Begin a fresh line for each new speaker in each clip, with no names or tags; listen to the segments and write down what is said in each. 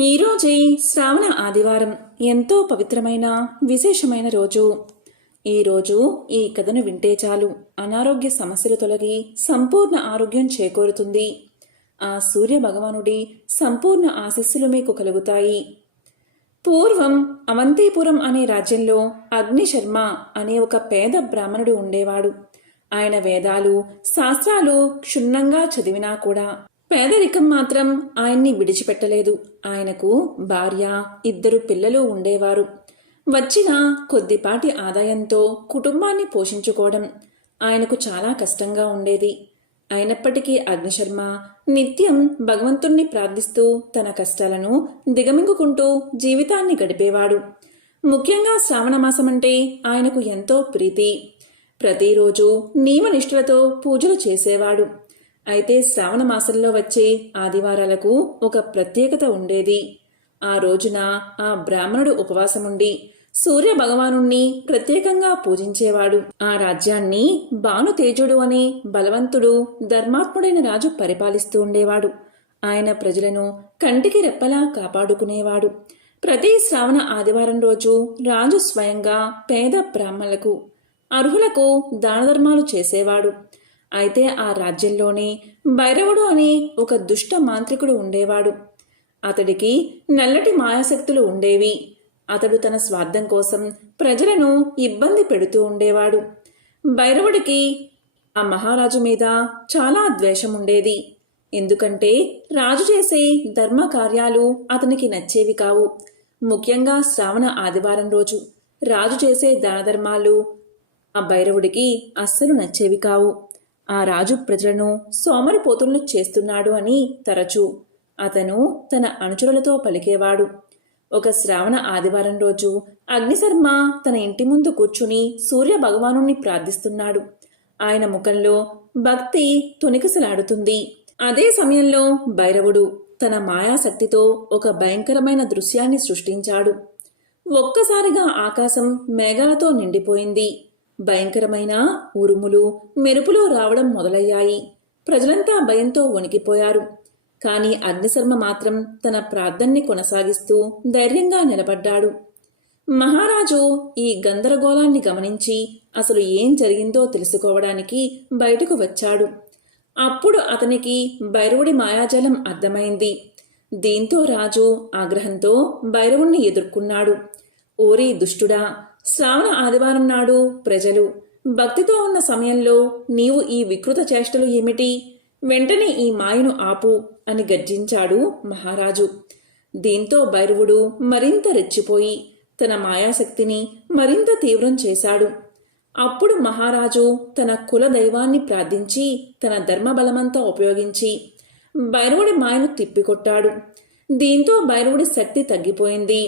ఈరోజే శ్రావణ ఆదివారం ఎంతో పవిత్రమైన విశేషమైన రోజు. ఈరోజు ఈ కథను వింటే చాలు. అనారోగ్య సమస్యలు తొలగి సంపూర్ణ ఆరోగ్యం చేకూరుతుంది. ఆ సూర్య భగవానుడి సంపూర్ణ ఆశీస్సులు మీకు కలుగుతాయి. పూర్వం అవంతిపురం అనే రాజ్యంలో అగ్నిశర్మ అనే ఒక పేద బ్రాహ్మణుడు ఉండేవాడు. ఆయన వేదాలు శాస్త్రాలు క్షుణ్ణంగా చదివినా కూడా పేదరికం మాత్రం ఆయన్ని విడిచిపెట్టలేదు. ఆయనకు భార్య ఇద్దరు పిల్లలు ఉండేవారు. వచ్చిన కొద్దిపాటి ఆదాయంతో కుటుంబాన్ని పోషించుకోవడం ఆయనకు చాలా కష్టంగా ఉండేది. అయినప్పటికీ అగ్నిశర్మ నిత్యం భగవంతుణ్ణి ప్రార్థిస్తూ తన కష్టాలను దిగమింగుకుంటూ జీవితాన్ని గడిపేవాడు. ముఖ్యంగా శ్రావణమాసం అంటే ఆయనకు ఎంతో ప్రీతి. ప్రతిరోజు నియమనిష్ఠులతో పూజలు చేసేవాడు. అయితే శ్రావణ మాసంలో వచ్చే ఆదివారాలకు ఒక ప్రత్యేకత ఉండేది. ఆ రోజున ఆ బ్రాహ్మణుడు ఉపవాసముండి సూర్య భగవానుణ్ణి ప్రత్యేకంగా పూజించేవాడు. ఆ రాజ్యాన్ని భానుతేజుడు అనే బలవంతుడు ధర్మాత్ముడైన రాజు పరిపాలిస్తూ ఉండేవాడు. ఆయన ప్రజలను కంటికి రెప్పలా కాపాడుకునేవాడు. ప్రతి శ్రావణ ఆదివారం రోజు రాజు స్వయంగా పేద బ్రాహ్మణులకు అర్హులకు దానధర్మాలు చేసేవాడు. అయితే ఆ రాజ్యంలోనే భైరవుడు అనే ఒక దుష్ట మాంత్రికుడు ఉండేవాడు. అతడికి నల్లటి మాయాశక్తులు ఉండేవి. అతడు తన స్వార్థం కోసం ప్రజలను ఇబ్బంది పెడుతూ ఉండేవాడు. భైరవుడికి ఆ మహారాజు మీద చాలా ద్వేషం ఉండేది. ఎందుకంటే రాజు చేసే ధర్మ కార్యాలు అతనికి నచ్చేవి కావు. ముఖ్యంగా శ్రావణ ఆదివారం రోజు రాజు చేసే దానధర్మాలు ఆ భైరవుడికి అస్సలు నచ్చేవి కావు. ఆ రాజు ప్రజలను సోమరిపోతులను చేస్తున్నాడు అని తరచూ. అతను తన అనుచరులతో పలికేవాడు. ఒక శ్రావణ ఆదివారం రోజు అగ్నిశర్మ తన ఇంటి ముందు కూర్చుని సూర్య భగవాను ప్రార్థిస్తున్నాడు. ఆయన ముఖంలో భక్తి తొనికిసలాడుతుంది. అదే సమయంలో భైరవుడు తన మాయాశక్తితో ఒక భయంకరమైన దృశ్యాన్ని సృష్టించాడు. ఒక్కసారిగా ఆకాశం మేఘాలతో నిండిపోయింది. భయంకరమైన ఉరుములు మెరుపులు రావడం మొదలయ్యాయి. ప్రజలంతా భయంతో వణికిపోయారు. కానీ అగ్నిశర్మ మాత్రం తన ప్రార్థన్ని కొనసాగిస్తూ ధైర్యంగా నిలబడ్డాడు. మహారాజు ఈ గందరగోళాన్ని గమనించి అసలు ఏం జరిగిందో తెలుసుకోవడానికి బయటకు వచ్చాడు. అప్పుడు అతనికి భైరవుడి మాయాజలం అర్థమైంది. దీంతో రాజు ఆగ్రహంతో భైరవుణ్ణి ఎదుర్కొన్నాడు. ఓరి దుష్టుడా శ్రావణ ఆదివారం నాడు ప్రజలు భక్తితో ఉన్న సమయంలో నీవు ఈ వికృత చేష్టలు ఏమిటి? వెంటనే ఈ మాయను ఆపు అని గర్జించాడు మహారాజు. దీంతో భైరవుడు మరింత రెచ్చిపోయి తన మాయాశక్తిని మరింత తీవ్రం చేశాడు. అప్పుడు మహారాజు తన కుల దైవాన్ని ప్రార్థించి తన ధర్మబలమంతా ఉపయోగించి భైరవుడి మాయను తిప్పికొట్టాడు. దీంతో భైరవుడి శక్తి తగ్గిపోయింది.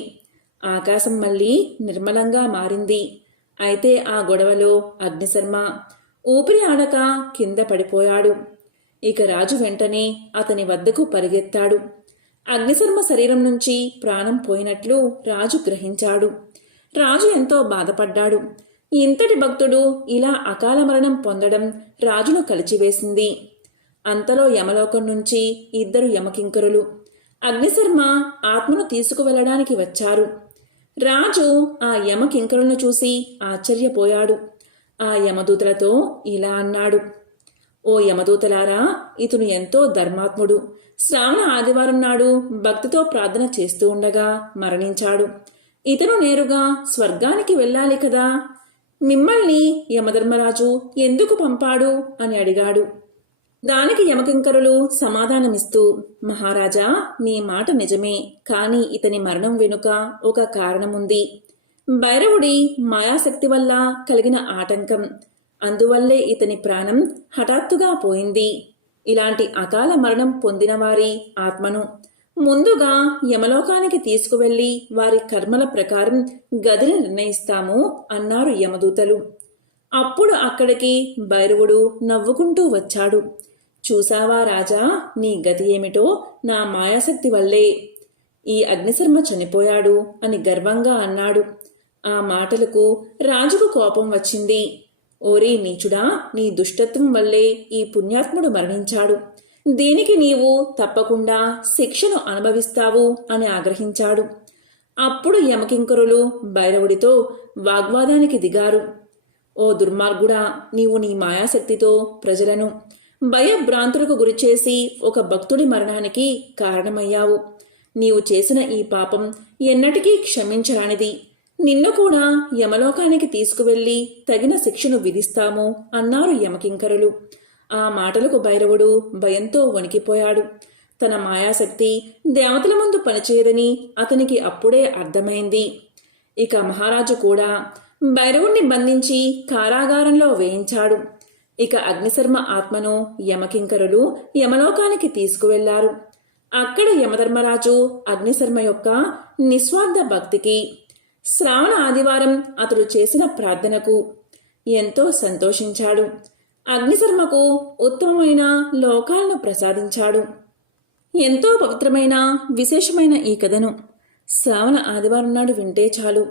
ఆకాశం మళ్ళీ నిర్మలంగా మారింది. అయితే ఆ గొడవలో అగ్నిశర్మ ఊపిరి ఆడక కింద పడిపోయాడు. ఇక రాజు వెంటనే అతని వద్దకు పరిగెత్తాడు. అగ్నిశర్మ శరీరం నుంచి ప్రాణం పోయినట్లు రాజు గ్రహించాడు. రాజు ఎంతో బాధపడ్డాడు. ఇంతటి భక్తుడు ఇలా అకాల మరణం పొందడం రాజును కలిచివేసింది. అంతలో యమలోకం నుంచి ఇద్దరు యమకింకరులు అగ్నిశర్మ ఆత్మను తీసుకువెళ్ళడానికి వచ్చారు. రాజు ఆ యమకింకరులను చూసి ఆశ్చర్యపోయాడు. ఆ యమదూతలతో ఇలా అన్నాడు. ఓ యమదూతలారా ఇతను ఎంతో ధర్మాత్ముడు. శ్రావణ ఆదివారం నాడు భక్తితో ప్రార్థన చేస్తూ ఉండగా మరణించాడు. ఇతను నేరుగా స్వర్గానికి వెళ్ళాలి కదా. మిమ్మల్ని యమధర్మరాజు ఎందుకు పంపాడు? అని అడిగాడు. దానికి యమకింకరులు సమాధానమిస్తూ మహారాజా నీ మాట నిజమే కాని ఇతని మరణం వెనుక ఒక కారణముంది. భైరవుడి మాయాశక్తి వల్ల కలిగిన ఆటంకం. అందువల్లే ఇతని ప్రాణం హఠాత్తుగా పోయింది. ఇలాంటి అకాల మరణం పొందిన వారి ఆత్మను ముందుగా యమలోకానికి తీసుకువెళ్ళి వారి కర్మల ప్రకారం గదిని నిర్ణయిస్తాము అన్నారు యమదూతలు. అప్పుడు అక్కడికి భైరవుడు నవ్వుకుంటూ వచ్చాడు. చూసావా రాజా? నీ గతి ఏమిటో? నా మాయాశక్తి వల్లే. ఈ అగ్నిశర్మ చనిపోయాడు అని గర్వంగా అన్నాడు. ఆ మాటలకు రాజుకు కోపం వచ్చింది. ఓరే నీచుడా నీ దుష్టత్వం వల్లే ఈ పుణ్యాత్ముడు మరణించాడు. దీనికి నీవు తప్పకుండా శిక్షను అనుభవిస్తావు అని ఆగ్రహించాడు. అప్పుడు యమకింకరులు భైరవుడితో వాగ్వాదానికి దిగారు. ఓ దుర్మార్గుడా నీవు నీ మాయాశక్తితో ప్రజలను భయభ్రాంతులకు గురిచేసి ఒక భక్తుడి మరణానికి కారణమయ్యావు. నీవు చేసిన ఈ పాపం ఎన్నటికీ క్షమించరానిది. నిన్ను కూడా యమలోకానికి తీసుకువెళ్ళి తగిన శిక్షను విధిస్తాము అన్నారు యమకింకరులు. ఆ మాటలకు భైరవుడు భయంతో వణికిపోయాడు. తన మాయాశక్తి దేవతల ముందు పనిచేయదని అతనికి అప్పుడే అర్థమైంది. ఇక మహారాజు కూడా భైరవుణ్ణి బంధించి కారాగారంలో వేయించాడు. ఇక అగ్నిశర్మ ఆత్మను యమకింకరులు యమలోకానికి తీసుకువెళ్ళారు. అక్కడ యమధర్మరాజు అగ్నిశర్మ యొక్క నిస్వార్థ భక్తికి శ్రావణ ఆదివారం అతడు చేసిన ప్రార్థనకు ఎంతో సంతోషించాడు. అగ్నిశర్మకు ఉత్తమమైన లోకాలను ప్రసాదించాడు. ఎంతో పవిత్రమైన విశేషమైన ఈ కథను శ్రావణ ఆదివారం నాడు వింటే చాలు.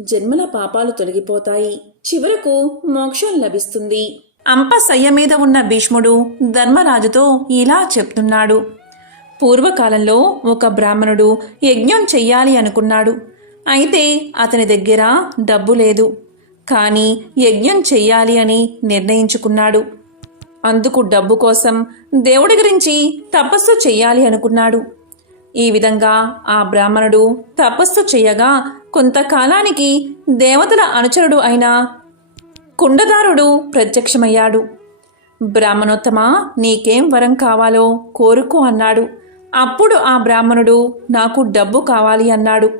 జన్మల పాపాలు తొలగిపోతాయి. చివరకు మోక్షం లభిస్తుంది. అంపశయ్య మీద ఉన్న భీష్ముడు ధర్మరాజుతో ఇలా చెప్తున్నాడు. పూర్వకాలంలో ఒక బ్రాహ్మణుడు యజ్ఞం చెయ్యాలి అనుకున్నాడు. అయితే అతని దగ్గర డబ్బు లేదు. కానీ యజ్ఞం చెయ్యాలి అని నిర్ణయించుకున్నాడు. అందుకు డబ్బు కోసం దేవుడి గురించి తపస్సు చెయ్యాలి అనుకున్నాడు. ఈ విధంగా ఆ బ్రాహ్మణుడు తపస్సు చెయ్యగా కొంతకాలానికి దేవతల అనుచరుడు అయిన కుండదారుడు ప్రత్యక్షమయ్యాడు. బ్రాహ్మణోత్తమ నీకేం వరం కావాలో కోరుకో అన్నాడు. అప్పుడు ఆ బ్రాహ్మణుడు నాకు డబ్బు కావాలి అన్నాడు.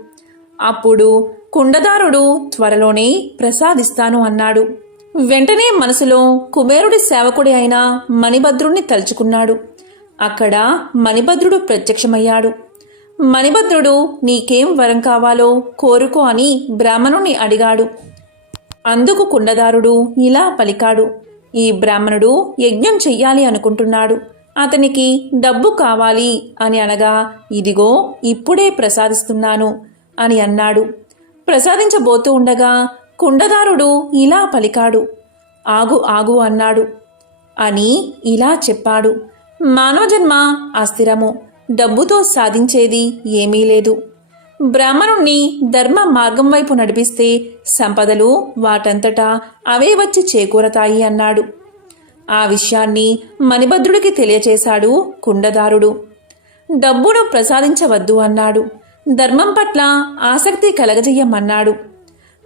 అప్పుడు కుండదారుడు త్వరలోనే ప్రసాదిస్తాను అన్నాడు. వెంటనే మనసులో కుబేరుడి సేవకుడి అయిన మణిభద్రుణ్ణి తలుచుకున్నాడు. అక్కడ మణిభద్రుడు ప్రత్యక్షమయ్యాడు. మణిభద్రుడు నీకేం వరం కావాలో కోరుకో అని బ్రాహ్మణుణ్ణి అడిగాడు. అందుకు కుండదారుడు ఇలా పలికాడు. ఈ బ్రాహ్మణుడు యజ్ఞం చెయ్యాలి అనుకుంటున్నాడు. అతనికి డబ్బు కావాలి అని అనగా ఇదిగో ఇప్పుడే ప్రసాదిస్తున్నాను అని అన్నాడు. ప్రసాదించబోతూ ఉండగా కుండదారుడు ఇలా పలికాడు. ఆగు ఆగు అన్నాడు. అని ఇలా చెప్పాడు. మానవ జన్మ అస్థిరము. డబ్బుతో సాధించేది ఏమీ లేదు. బ్రాహ్మణుణ్ణి ధర్మ మార్గం వైపు నడిపిస్తే సంపదలు వాటంతటా అవే వచ్చి చేకూరతాయి అన్నాడు. ఆ విషయాన్ని మణిభద్రుడికి తెలియచేశాడు కుండదారుడు. డబ్బును ప్రసాదించవద్దు అన్నాడు. ధర్మం పట్ల ఆసక్తి కలగజేయమన్నాడు.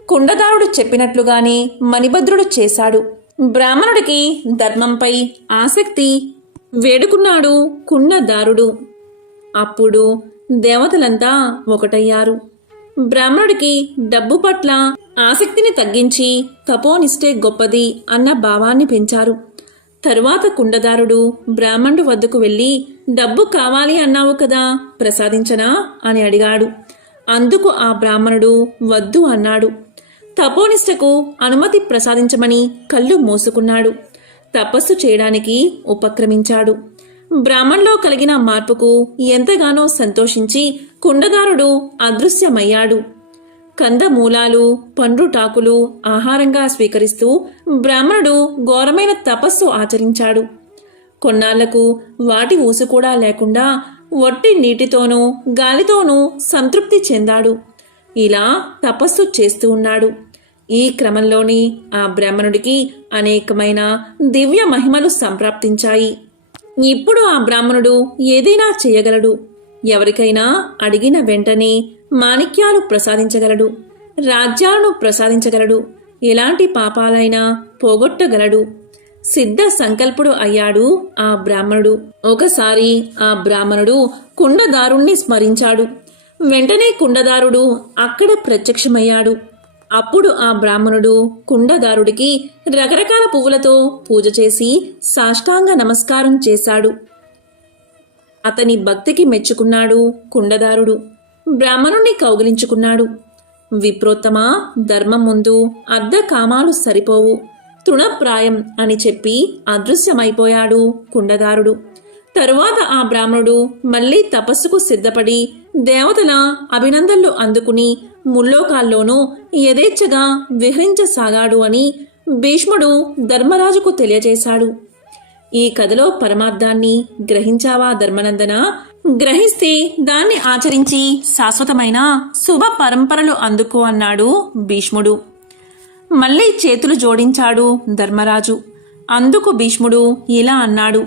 కుండదారుడు చెప్పినట్లుగానే మణిభద్రుడు చేశాడు. బ్రాహ్మణుడికి ధర్మంపై ఆసక్తి వేడుకున్నాడు కుండదారుడు. అప్పుడు దేవతలంతా ఒకటయ్యారు. బ్రాహ్మణుడికి డబ్బు పట్ల ఆసక్తిని తగ్గించి తపోనిష్టే గొప్పది అన్న భావాన్ని పెంచారు. తరువాత కుండదారుడు బ్రాహ్మణుడు వద్దకు వెళ్ళి డబ్బు కావాలి అన్నావు కదా ప్రసాదించనా? అని అడిగాడు. అందుకు ఆ బ్రాహ్మణుడు వద్దు అన్నాడు. తపోనిష్టకు అనుమతి ప్రసాదించమని కళ్ళు మూసుకున్నాడు. తపస్సు చేయడానికి ఉపక్రమించాడు. బ్రాహ్మణ్లో కలిగిన మార్పుకు ఎంతగానో సంతోషించి కుండదారుడు అదృశ్యమయ్యాడు. కందమూలాలు పండ్రుటాకులు ఆహారంగా స్వీకరిస్తూ బ్రాహ్మణుడు ఘోరమైన తపస్సు ఆచరించాడు. కొన్నాళ్ళకు వాటి ఊసు కూడా లేకుండా వట్టి నీటితోనూ గాలితోనూ సంతృప్తి చెందాడు. ఇలా తపస్సు చేస్తూ ఉన్నాడు. ఈ క్రమంలోని ఆ బ్రాహ్మణుడికి అనేకమైన దివ్య మహిమలు సంప్రాప్తించాయి. ఇప్పుడు ఆ బ్రాహ్మణుడు ఏదైనా చేయగలడు. ఎవరికైనా అడిగిన వెంటనే మాణిక్యాలు ప్రసాదించగలడు. రాజ్యాలను ప్రసాదించగలడు. ఎలాంటి పాపాలైనా పోగొట్టగలడు. సిద్ధ సంకల్పుడు అయ్యాడు ఆ బ్రాహ్మణుడు. ఒకసారి ఆ బ్రాహ్మణుడు కుండదారుణ్ణి స్మరించాడు. వెంటనే కుండదారుడు అక్కడ ప్రత్యక్షమయ్యాడు. అప్పుడు ఆ బ్రాహ్మణుడు కుండదారుడికి రకరకాల పువ్వులతో పూజ చేసి సాష్టాంగ నమస్కారం చేశాడు. అతని భక్తికి మెచ్చుకున్నాడు కుండదారుడు. బ్రాహ్మణుణ్ణి కౌగిలించుకున్నాడు. విప్రోత్తమ ధర్మం ముందు అర్ధ కామాలు సరిపోవు. తృణప్రాయం అని చెప్పి అదృశ్యమైపోయాడు కుండదారుడు. తరువాత ఆ బ్రాహ్మణుడు మళ్ళీ తపస్సుకు సిద్ధపడి దేవతల అభినందనలు అందుకుని ముల్లోకాల్లోనూ యథేచ్ఛగా విహరించసాగాడు అని భీష్ముడు ధర్మరాజుకు తెలియజేశాడు. ఈ కథలో పరమార్థాన్ని గ్రహించావా ధర్మనందన? గ్రహిస్తే దాన్ని ఆచరించి శాశ్వతమైన శుభ పరంపరలు అందుకు అన్నాడు భీష్ముడు. మళ్ళీ చేతులు జోడించాడు ధర్మరాజు. అందుకు భీష్ముడు ఇలా అన్నాడు.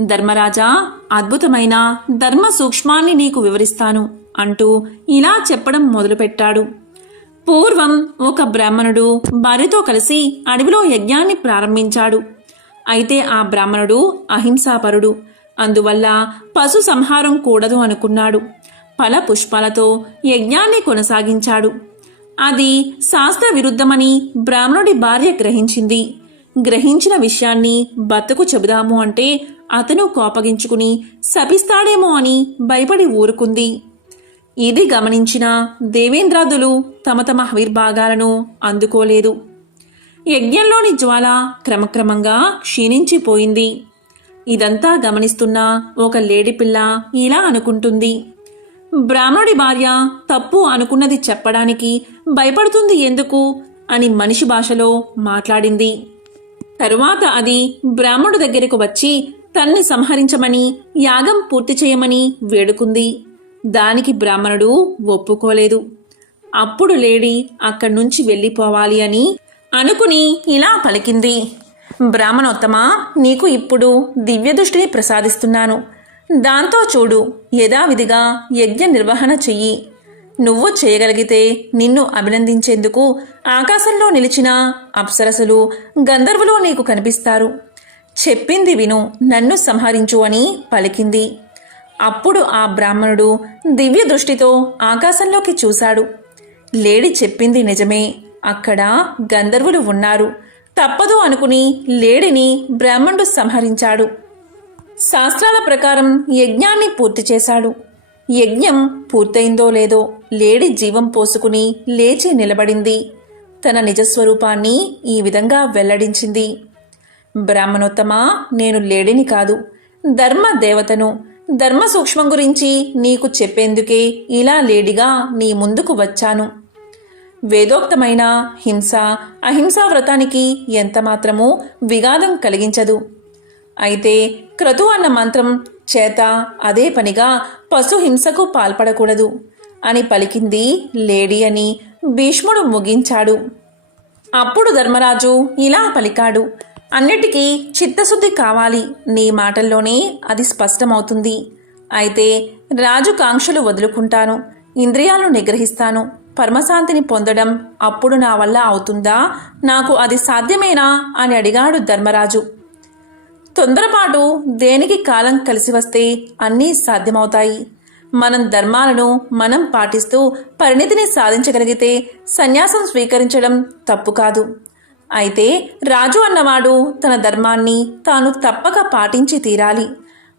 ధర్మరాజా అద్భుతమైన ధర్మ సూక్ష్మాన్ని నీకు వివరిస్తాను. అంటూ ఇలా చెప్పడం మొదలుపెట్టాడు. పూర్వం ఒక బ్రాహ్మణుడు భార్యతో కలిసి అడవిలో యజ్ఞాన్ని ప్రారంభించాడు. అయితే ఆ బ్రాహ్మణుడు అహింసాపరుడు. అందువల్ల పశు సంహారం కూడదు అనుకున్నాడు. ఫల పుష్పాలతో యజ్ఞాన్ని కొనసాగించాడు. అది శాస్త్ర విరుద్ధమని బ్రాహ్మణుడి భార్య గ్రహించింది. గ్రహించిన విషయాన్ని బతుకు చెబుదాము అంటే అతను కోపగించుకుని శపిస్తాడేమో అని భయపడి ఊరుకుంది. ఇది గమనించిన దేవేంద్రాదులు తమ తమ ఆవిర్భాగాలను అందుకోలేదు. యజ్ఞంలోని జ్వాల క్రమక్రమంగా క్షీణించిపోయింది. ఇదంతా గమనిస్తున్న ఒక లేడిపిల్ల ఇలా అనుకుంటుంది. బ్రాహ్మణుడి భార్య తప్పు అనుకున్నది చెప్పడానికి భయపడుతుంది ఎందుకు? అని మనిషి భాషలో మాట్లాడింది. తరువాత అది బ్రాహ్మణుడి దగ్గరకు వచ్చి తన్ని సంహరించమని యాగం పూర్తి చేయమని వేడుకుంది. దానికి బ్రాహ్మణుడు ఒప్పుకోలేదు. అప్పుడు లేడి అక్కడి నుంచి వెళ్ళిపోవాలి అని అనుకుని ఇలా పలికింది. బ్రాహ్మణోత్తమ నీకు ఇప్పుడు దివ్య దృష్టిని ప్రసాదిస్తున్నాను. దాంతో చూడు యథావిధిగా యజ్ఞ నిర్వహణ చెయ్యి. నువ్వు చేయగలిగితే నిన్ను అభినందించేందుకు ఆకాశంలో నిలిచిన అప్సరసులు గంధర్వులు నీకు కనిపిస్తారు. చెప్పింది విను నన్ను సంహరించు అని పలికింది. అప్పుడు ఆ బ్రాహ్మణుడు దివ్య దృష్టితో ఆకాశంలోకి చూశాడు. లేడి చెప్పింది నిజమే. అక్కడ గంధర్వులు ఉన్నారు. తప్పదు అనుకుని లేడిని బ్రాహ్మణుడు సంహరించాడు. శాస్త్రాల ప్రకారం యజ్ఞాన్ని పూర్తి చేశాడు. యజ్ఞం పూర్తయిందో లేదో లేడి జీవం పోసుకుని లేచి నిలబడింది. తన నిజస్వరూపాన్ని ఈ విధంగా వెల్లడించింది. బ్రాహ్మణోత్తమ నేను లేడిని కాదు. ధర్మ దేవతను ధర్మ సూక్ష్మం గురించి నీకు చెప్పేందుకే ఇలా లేడిగా నీ ముందుకు వచ్చాను. వేదోక్తమైన హింస అహింసా వ్రతానికి ఎంతమాత్రమూ విఘాదం కలిగించదు. అయితే క్రతు అన్న మంత్రం చేత అదే పనిగా పశు హింసకు పాల్పడకూడదు అని పలికింది లేడీ అని భీష్ముడు ముగించాడు. అప్పుడు ధర్మరాజు ఇలా పలికాడు. అన్నిటికీ చిత్తశుద్ధి కావాలి. నీ మాటల్లోనే అది స్పష్టమవుతుంది. అయితే రాజు కాంక్షలు వదులుకుంటాను. ఇంద్రియాలను నిగ్రహిస్తాను. పరమశాంతిని పొందడం అప్పుడు నా వల్ల అవుతుందా? నాకు అది సాధ్యమేనా? అని అడిగాడు ధర్మరాజు. తొందరపాటు దేనికి కాలం కలిసి వస్తే అన్నీ సాధ్యమవుతాయి. మనం ధర్మాలను మనం పాటిస్తూ పరిణితిని సాధించగలిగితే సన్యాసం స్వీకరించడం తప్పు కాదు. అయితే రాజు అన్నవాడు తన ధర్మాన్ని తాను తప్పక పాటించి తీరాలి.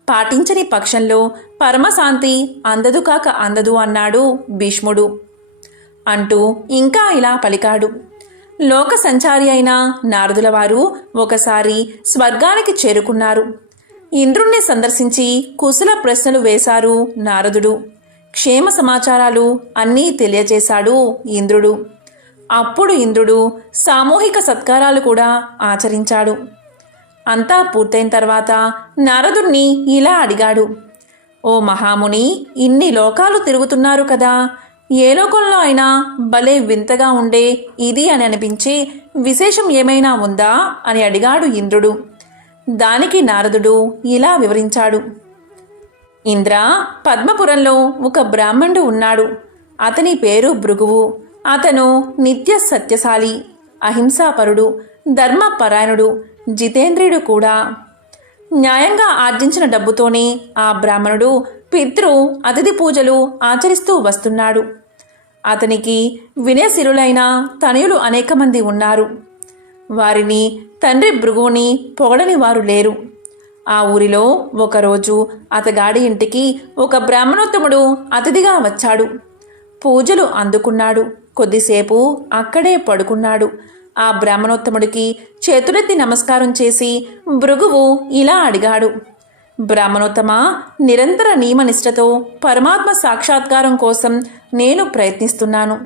పాటించని పక్షంలో పరమశాంతి అందదు కాక అందదు అన్నాడు భీష్ముడు. అంటూ ఇంకా ఇలా పలికాడు. లోక సంచారి అయిన నారదుల వారు ఒకసారి స్వర్గానికి చేరుకున్నారు. ఇంద్రుణ్ణి సందర్శించి కుశల ప్రశ్నలు వేశారు నారదుడు. క్షేమ సమాచారాలు అన్నీ తెలియజేశాడు ఇంద్రుడు. అప్పుడు ఇంద్రుడు సామూహిక సత్కారాలు కూడా ఆచరించాడు. అంతా పూర్తయిన తర్వాత నారదుణ్ణి ఇలా అడిగాడు. ఓ మహాముని ఇన్ని లోకాలు తిరుగుతున్నారు కదా. ఏ లోకంలో అయినా భలే వింతగా ఉండే ఇది అని అనిపించే విశేషం ఏమైనా ఉందా? అని అడిగాడు ఇంద్రుడు. దానికి నారదుడు ఇలా వివరించాడు. ఇంద్ర పద్మపురంలో ఒక బ్రాహ్మణుడు ఉన్నాడు. అతని పేరు భృగువు. అతను నిత్య సత్యశాలి అహింసాపరుడు ధర్మపరాయణుడు జితేంద్రుడు కూడా. న్యాయంగా ఆర్జించిన డబ్బుతోనే ఆ బ్రాహ్మణుడు పితృ అతిథి పూజలు ఆచరిస్తూ వస్తున్నాడు. అతనికి వినయశిరులైన తనయులు అనేక మంది ఉన్నారు. వారిని తండ్రి భృగువుని పొగడని వారు లేరు. ఆ ఊరిలో ఒకరోజు అతగాడి ఇంటికి ఒక బ్రాహ్మణోత్తముడు అతిథిగా వచ్చాడు. పూజలు అందుకున్నాడు. కొద్దిసేపు అక్కడే పడుకున్నాడు. ఆ బ్రాహ్మణోత్తముడికి చేతులెత్తి నమస్కారం చేసి భృగువు ఇలా అడిగాడు. బ్రాహ్మణోత్తమ నిరంతర నియమనిష్టతో పరమాత్మ సాక్షాత్కారం కోసం నేను ప్రయత్నిస్తున్నాను.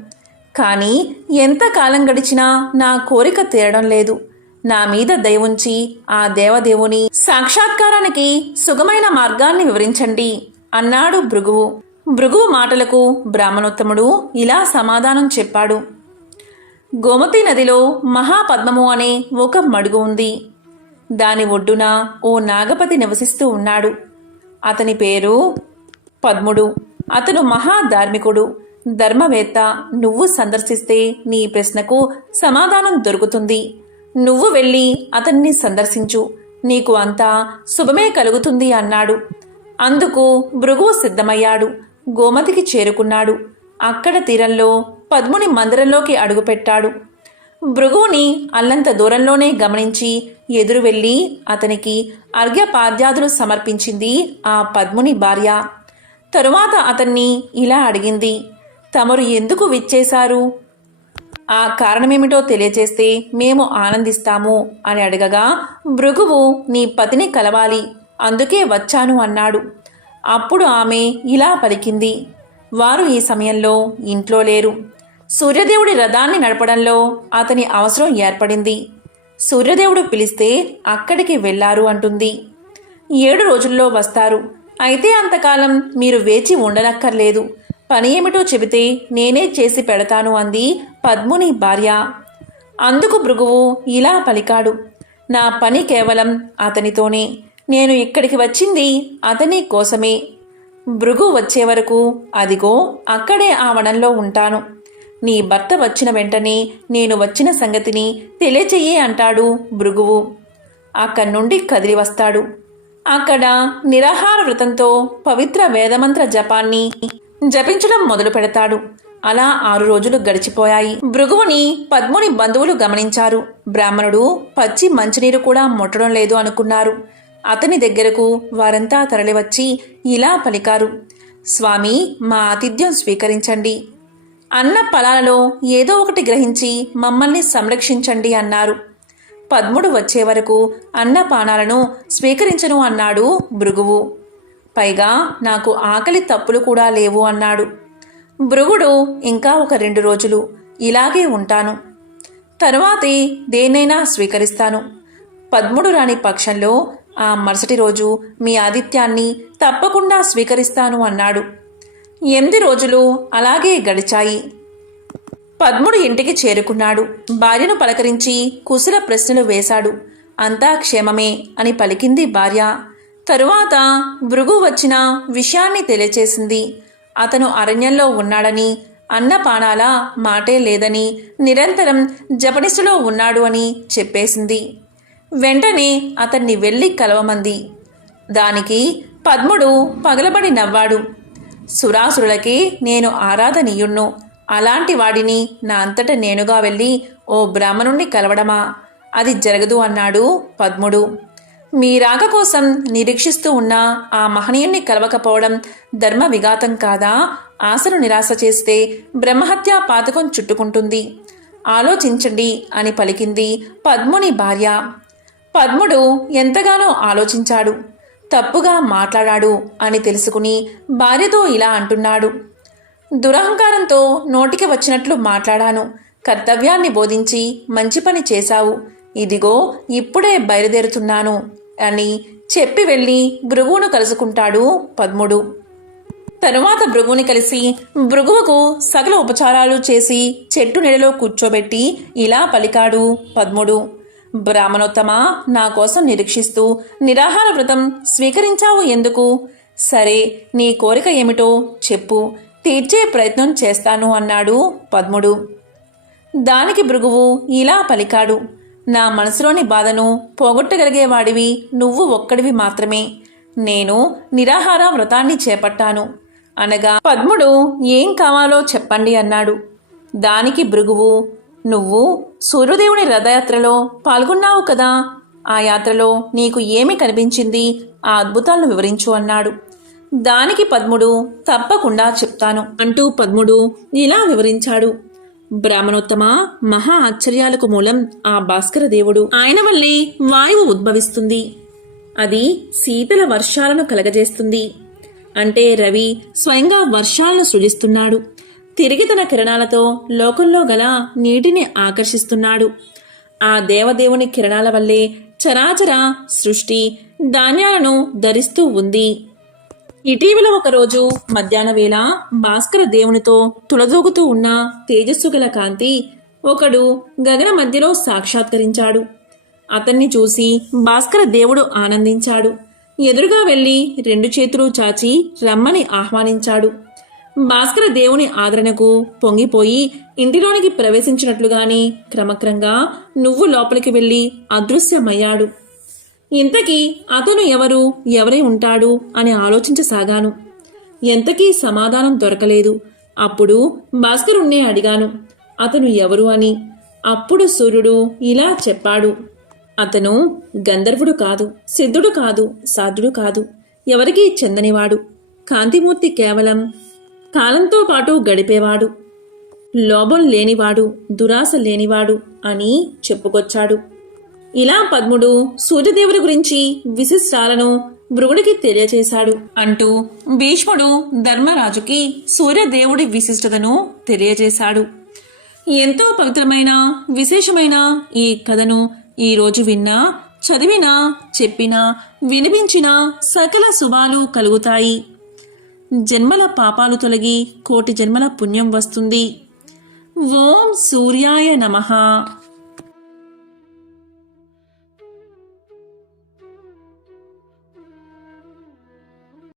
కానీ ఎంత కాలం గడిచినా నా కోరిక తీరడం లేదు. నా మీద దయ ఉంచి ఆ దేవదేవుని సాక్షాత్కారానికి సుగమైన మార్గాన్ని వివరించండి అన్నాడు భృగువు. భృగువు మాటలకు బ్రాహ్మణోత్తముడు ఇలా సమాధానం చెప్పాడు. గోమతి నదిలో మహాపద్మము అనే ఒక మడుగు ఉంది. దాని ఒడ్డున ఓ నాగపతి నివసిస్తూ ఉన్నాడు. అతని పేరు పద్ముడు. అతను మహాధార్మికుడు. ధర్మవేత్త నువ్వు సందర్శిస్తే నీ ప్రశ్నకు సమాధానం దొరుకుతుంది. నువ్వు వెళ్ళి అతన్ని సందర్శించు. నీకు అంతా శుభమే కలుగుతుంది అన్నాడు. అందుకు భృగువు సిద్ధమయ్యాడు. గోమతికి చేరుకున్నాడు. అక్కడ తీరంలో పద్ముని మందిరంలోకి అడుగుపెట్టాడు. భృగువుని అల్లంత దూరంలోనే గమనించి ఎదురు వెళ్ళి అతనికి అర్ఘ్యపాద్యాదులు సమర్పించింది ఆ పద్ముని భార్య. తరువాత అతన్ని ఇలా అడిగింది తమరు ఎందుకు విచ్చేశారు? ఆ కారణమేమిటో తెలియచేస్తే మేము ఆనందిస్తాము అని అడగగా భృగువు నీ పతిని కలవాలి అందుకే వచ్చాను అన్నాడు. అప్పుడు ఆమె ఇలా పలికింది. వారు ఈ సమయంలో ఇంట్లో లేరు. సూర్యదేవుడి రథాన్ని నడపడంలో అతని అవసరం ఏర్పడింది. సూర్యదేవుడు పిలిస్తే అక్కడికి వెళ్ళారు అంటుంది. ఏడు రోజుల్లో వస్తారు. అయితే అంతకాలం మీరు వేచి ఉండనక్కర్లేదు. పని ఏమిటో చెబితే నేనే చేసి పెడతాను అంది పద్ముని భార్య. అందుకు భృగువు ఇలా పలికాడు. నా పని కేవలం అతనితోనే. నేను ఇక్కడికి వచ్చింది అతని కోసమే. భృగు వచ్చే వరకు అదిగో అక్కడే ఆ వనంలో ఉంటాను. నీ భర్త వచ్చిన వెంటనే నేను వచ్చిన సంగతిని తెలియచెయ్యి అంటాడు భృగువు. అక్కడి నుండి కదిలి వస్తాడు. అక్కడ నిరాహార వ్రతంతో పవిత్ర వేదమంత్ర జపాన్ని జపించడం మొదలు పెడతాడు. అలా ఆరు రోజులు గడిచిపోయాయి. భృగువుని పద్ముని బంధువులు గమనించారు. బ్రాహ్మణుడు పచ్చి మంచినీరు కూడా ముట్టడం లేదు అనుకున్నారు. అతని దగ్గరకు వారంతా తరలివచ్చి ఇలా పలికారు. స్వామి మా ఆతిథ్యం స్వీకరించండి. అన్న ఫలాలలో ఏదో ఒకటి గ్రహించి మమ్మల్ని సంరక్షించండి అన్నారు. పద్ముడు వచ్చే వరకు అన్నపానాలను స్వీకరించను అన్నాడు భృగువు. పైగా నాకు ఆకలి తప్పులు కూడా లేవు అన్నాడు. భృగుడు ఇంకా ఒక రెండు రోజులు ఇలాగే ఉంటాను. తర్వాతే దేనైనా స్వీకరిస్తాను. పద్ముడు రాని పక్షంలో ఆ మరుసటి రోజు మీ ఆతిథ్యాన్ని తప్పకుండా స్వీకరిస్తాను అన్నాడు. ఎనిమిది రోజులు అలాగే గడిచాయి. పద్ముడు ఇంటికి చేరుకున్నాడు. భార్యను పలకరించి కుశల ప్రశ్నలు వేశాడు. అంతా క్షేమమే అని పలికింది భార్య. తరువాత భృగు వచ్చిన విషయాన్ని తెలియచేసింది. అతను అరణ్యంలో ఉన్నాడని అన్నపానాల మాటే లేదని నిరంతరం జపనిస్టులో ఉన్నాడు అని చెప్పేసింది. వెంటనే అతన్ని వెళ్ళి కలవమంది. దానికి పద్ముడు పగలబడి నవ్వాడు. సురాసురులకి నేను ఆరాధనీయుణ్ణు. అలాంటి వాడిని నా అంతట నేనుగా వెళ్ళి ఓ బ్రాహ్మణుణ్ణి కలవడమా? అది జరగదు అన్నాడు పద్ముడు. మీ రాక కోసం నిరీక్షిస్తూ ఉన్న ఆ మహనీయుణ్ణి కలవకపోవడం ధర్మ విఘాతం కాదా? ఆశను నిరాశ చేస్తే బ్రహ్మహత్య పాతకం చుట్టుకుంటుంది. ఆలోచించండి అని పలికింది పద్ముని భార్య. పద్ముడు ఎంతగానో ఆలోచించాడు. తప్పుగా మాట్లాడాడు అని తెలుసుకుని భార్యతో ఇలా అంటున్నాడు. దురహంకారంతో నోటికి వచ్చినట్లు మాట్లాడాను. కర్తవ్యాన్ని బోధించి మంచి పని చేశావు. ఇదిగో ఇప్పుడే బయలుదేరుతున్నాను అని చెప్పి వెళ్ళి భృగువును కలుసుకుంటాడు పద్ముడు. తరువాత భృగువుని కలిసి భృగువుకు సకల ఉపచారాలు చేసి చెట్టు నీడలో కూర్చోబెట్టి ఇలా పలికాడు పద్ముడు. బ్రాహ్మణోత్తమ నా కోసం నిరీక్షిస్తూ నిరాహార వ్రతం స్వీకరించావు ఎందుకు? సరే నీ కోరిక ఏమిటో చెప్పు. తీర్చే ప్రయత్నం చేస్తాను అన్నాడు పద్ముడు. దానికి భృగువు ఇలా పలికాడు. నా మనసులోని బాధను పోగొట్టగలిగేవాడివి నువ్వు ఒక్కడివి మాత్రమే. నేను నిరాహార వ్రతాన్ని చేపట్టాను. అనగా పద్ముడు ఏం కావాలో చెప్పండి అన్నాడు. దానికి భృగువు నువ్వు సూర్యదేవుని రథయాత్రలో పాల్గొన్నావు కదా. ఆ యాత్రలో నీకు ఏమి కనిపించింది? ఆ అద్భుతాలను వివరించు అన్నాడు. దానికి పద్ముడు తప్పకుండా చెప్తాను అంటూ పద్ముడు ఇలా వివరించాడు. బ్రాహ్మణోత్తమ మహా ఆశ్చర్యాలకు మూలం ఆ భాస్కర దేవుడు. ఆయన వల్లే వాయువు ఉద్భవిస్తుంది. అది శీతల వర్షాలను కలగజేస్తుంది. అంటే రవి స్వయంగా వర్షాలను సృజిస్తున్నాడు. తిరిగి తన కిరణాలతో లోకంలో గల నీటిని ఆకర్షిస్తున్నాడు. ఆ దేవదేవుని కిరణాల వల్లే చరాచర సృష్టి ధాన్యాలను ధరిస్తూ ఉంది. ఇటీవల ఒకరోజు మధ్యాహ్న వేళ భాస్కర దేవునితో తులదూగుతూ ఉన్న తేజస్సు గల కాంతి ఒకడు గగన మధ్యలో సాక్షాత్కరించాడు. అతన్ని చూసి భాస్కర దేవుడు ఆనందించాడు. ఎదురుగా వెళ్ళి రెండు చేతులు చాచి రమ్మని ఆహ్వానించాడు. భాస్కర దేవుని ఆదరణకు పొంగిపోయి ఇంటిలోనికి ప్రవేశించినట్లుగాని క్రమక్రంగా నువ్వు లోపలికి వెళ్ళి అదృశ్యమయ్యాడు. ఇంతకీ అతను ఎవరు ఎవరై ఉంటాడు అని ఆలోచించసాగాను. ఎంతకీ సమాధానం దొరకలేదు. అప్పుడు భాస్కరుణ్ణే అడిగాను అతను ఎవరు అని? అప్పుడు సూర్యుడు ఇలా చెప్పాడు అతను గంధర్వుడు కాదు సిద్ధుడు కాదు సాధుడు కాదు ఎవరికీ చెందనివాడు. కాంతిమూర్తి కేవలం కాలంతో పాటు గడిపేవాడు. లోభం లేనివాడు దురాశ లేనివాడు అని చెప్పుకొచ్చాడు. ఇలా పద్ముడు సూర్యదేవుడి గురించి విశిష్టాలను భృగుడికి తెలియచేశాడు అంటూ భీష్ముడు ధర్మరాజుకి సూర్యదేవుడి విశిష్టతను తెలియజేశాడు. ఎంతో పవిత్రమైన విశేషమైన ఈ కథను ఈ రోజు విన్నా చదివినా చెప్పినా వినిపించినా సకల శుభాలు కలుగుతాయి. జన్మల పాపాలు తొలగి కోటి జన్మల పుణ్యం వస్తుంది. ఓం సూర్యాయ నమః.